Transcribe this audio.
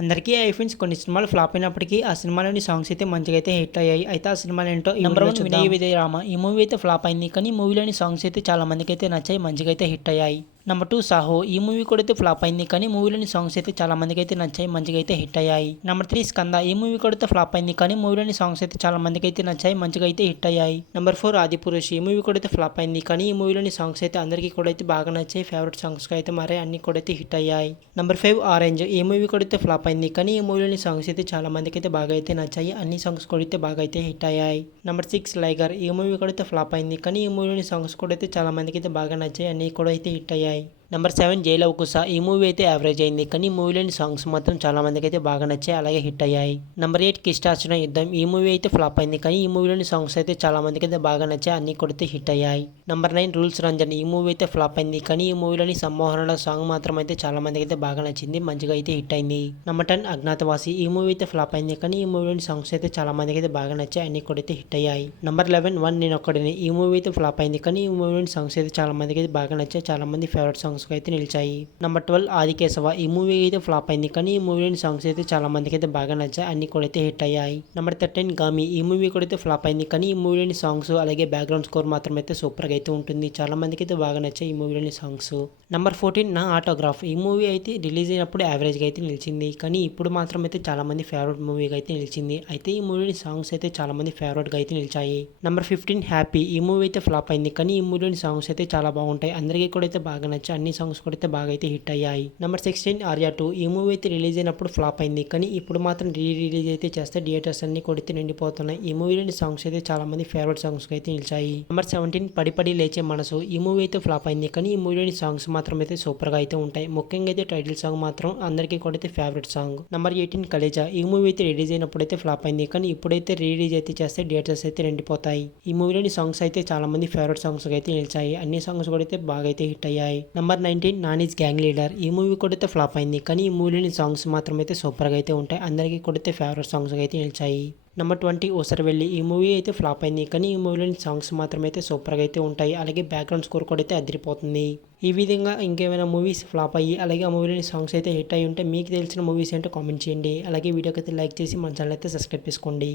అందరికీ ఫ్రెండ్స్ కొన్ని సినిమాలు ఫ్లాప్ అయినప్పటికీ ఆ సినిమాలోని సాంగ్స్ అయితే మంచిగా అయితే హిట్ అయ్యాయి. అయితే ఆ సినిమాలు ఏంటో నెంబర్ 1 వినయ విజయ రామ. ఈ మూవీ అయితే ఫ్లాప్ అయింది, కానీ మూవీలోని సాంగ్స్ అయితే చాలా మందికి అయితే నచ్చాయి, మంచిగా అయితే హిట్ అయ్యాయి. నెంబర్ 2 సాహో. ఈ మూవీ కూడా అయితే ఫ్లాప్ అయింది, కానీ మూవీలోని సాంగ్స్ అయితే చాలా మందికి అయితే నచ్చాయి, మంచిగా అయితే హిట్ అయ్యాయి. నెంబర్ 3 స్కంద. ఈ మూవీ కూడా అయితే ఫ్లాప్ అయింది, కానీ మూవీలోని సాంగ్స్ అయితే చాలా మందికి అయితే నచ్చాయి, మంచిగా అయితే హిట్ అయ్యాయి. నెంబర్ 4 ఆదిపురుష్. ఈ మూవీ కూడా అయితే ఫ్లాప్ అయింది, కానీ ఈ మూవీలోని సాంగ్స్ అయితే అందరికీ కూడా అయితే బాగా నచ్చాయి, ఫేవరెట్ సాంగ్స్ అయితే మారే అన్ని కూడా అయితే హిట్ అయ్యాయి. Number 5 orange. ఈ మూవీ కూడా అయితే ఫ్లాప్ అయింది, కానీ ఈ మూవీలోని సాంగ్స్ అయితే చాలా మందికి అయితే బాగా అయితే నచ్చాయి, అన్ని సాంగ్స్ కూడా అయితే బాగా అయితే హిట్ అయ్యాయి. నెంబర్ 6 లైగర్. ఈ మూవీ కూడా అయితే ఫ్లాప్ అయింది, కానీ ఈ మూవీలోని సాంగ్స్ కూడా అయితే చాలా మందికి అయితే బాగా నచ్చాయి, అన్ని కూడా అయితే హిట్ అయ్యాయి. నెంబర్ 7 జైలవ్ కుశ. ఈ మూవీ అయితే యావరేజ్ అయింది, కానీ ఈ మూవీలోని సాంగ్స్ మాత్రం చాలా మందికి అయితే బాగా నచ్చాయి, అలాగే హిట్ అయ్యాయి. నెంబర్ 8 కిష్టార్జున యుద్ధం. ఈ మూవీ అయితే ఫ్లాప్ అయింది, కానీ ఈ మూవీలోని సాంగ్స్ అయితే చాలా మందికి అయితే బాగా నచ్చాయి, అన్ని కూడా అయితే హిట్ అయ్యాయి. Number 9 rules Ranjan. ఈ మూవీ అయితే ఫ్లాప్ అయింది, కానీ ఈ మూవీలోని సమ్మోహనుల సాంగ్ మాత్రం అయితే చాలా మందికి అయితే బాగా నచ్చింది, మంచిగా అయితే హిట్ అయింది. నెంబర్ 10 అజ్ఞాతవాసి. ఈ మూవీ అయితే ఫ్లాప్ అయింది, కానీ ఈ మూవీలోని సాంగ్స్ అయితే చాలా మందికి అయితే బాగా నచ్చాయి, అన్ని కూడా అయితే హిట్ అయ్యాయి. నెంబర్ 11 వన్ నేను ఒక్కడిని. ఈ మూవీ అయితే ఫ్లాప్ అయింది, కానీ ఈ మూవీలోని సాంగ్స్ అయితే చాలా మందికి అయితే బాగా నచ్చాయి, చాలా మంది ఫేవరెట్ సాంగ్స్ అయితే నిలిచాయి. నెంబర్ 12 ఆదికేశవ. ఈ మూవీ అయితే ఫ్లాప్ అయింది, కానీ ఈ మూవీలోని సాంగ్స్ అయితే చాలా మందికి అయితే బాగా నచ్చాయి, అన్ని కూడా అయితే హిట్ అయ్యాయి. నెంబర్ 13 గామి. ఈ మూవీ కూడా అయితే ఫ్లాప్ అయింది, కానీ ఈ మూవీలోని సాంగ్స్ అలాగే బ్యాక్గ్రౌండ్ స్కోర్ మాత్రం అయితే సూపర్గా అయితే ఉంటుంది, చాలా మందికి అయితే బాగా నచ్చాయి ఈ మూవీలోని సాంగ్స్. నెంబర్ 14 నా ఆటోగ్రాఫ్. ఈ మూవీ అయితే రిలీజ్ అయినప్పుడు యావరేజ్గా అయితే నిలిచింది, కానీ ఇప్పుడు మాత్రం అయితే చాలా మంది ఫేవరెట్ మూవీగా అయితే నిలిచింది, అయితే ఈ మూవీలోని సాంగ్స్ అయితే చాలా మంది ఫేవరెట్గా అయితే నిలిచాయి. Number 15 happy. ఈ మూవీ అయితే ఫ్లాప్ అయింది, కానీ ఈ మూవీలోని సాంగ్స్ అయితే చాలా బాగుంటాయి, అందరికీ కూడా అయితే బాగా నచ్చాయి, అన్ని సాంగ్స్ కూడా అయితే బాగా అయితే హిట్ అయ్యాయి. నెంబర్ 16 ఆర్యా 2. ఈ మూవీ అయితే రిలీజ్ అయినప్పుడు ఫ్లాప్ అయింది, కానీ ఇప్పుడు మాత్రం రిలీజ్ అయితే చేస్తే థియేటర్స్ అన్ని కూడా అయితే నిండిపోతున్నాయి, ఈ మూవీలోని సాంగ్స్ అయితే చాలా మంది ఫేవరెట్ సాంగ్స్ అయితే నిలిచాయి. నెంబర్ 17 పడి పడి లేచే మనసు. ఈ మూవీ అయితే ఫ్లాప్ అయింది, కానీ ఈ మూవీలోని సాంగ్స్ మాత్రం అయితే సూపర్ గా అయితే ఉంటాయి, ముఖ్యంగా అయితే టైటిల్ సాంగ్ మాత్రం అందరికీ కూడా అయితే ఫేవరెట్ సాంగ్. నెంబర్ 18 కలేజా. ఈ మూవీ అయితే రిలీజ్ అయినప్పుడు అయితే ఫ్లాప్ అయింది, కానీ ఇప్పుడైతే రిలీజ్ అయితే చేస్తే థియేటర్స్ అయితే నిండిపోతాయి, ఈ మూవీలోని సాంగ్స్ అయితే చాలా మంది ఫేవరెట్ సాంగ్స్ అయితే నిలిచాయి, అన్ని సాంగ్స్ కూడా అయితే బాగా అయితే హిట్ అయ్యాయి. Number 19 Nani's gang leader. ఈ మూవీ కూడా అయితే ఫ్లాప్ అయింది, కానీ ఈ మూవీలోని సాంగ్స్ మాత్రం అయితే సూపర్గా అయితే ఉంటాయి, అందరికీ కూడా అయితే ఫేవరెట్ సాంగ్స్ అయితే నిలిచాయి. నెంబర్ 20 ఓసరవెల్లి. ఈ మూవీ అయితే ఫ్లాప్ అయింది, కానీ ఈ మూవీలోని సాంగ్స్ మాత్రం అయితే సూపర్గా అయితే ఉంటాయి, అలాగే బ్యాక్గ్రౌండ్ స్కోర్ కూడా అయితే అదిరిపోతుంది. ఈ విధంగా ఇంకేమైనా మూవీస్ ఫ్లాప్ అయ్యి అలాగే ఆ మూవీలోని సాంగ్స్ అయితే హిట్ అయ్యి ఉంటే మీకు తెలిసిన మూవీస్ ఏంటో కామెంట్ చేయండి, అలాగే వీడియోకి అయితే లైక్ చేసి మన ఛానల్ అయితే సబ్స్క్రైబ్ చేసుకోండి.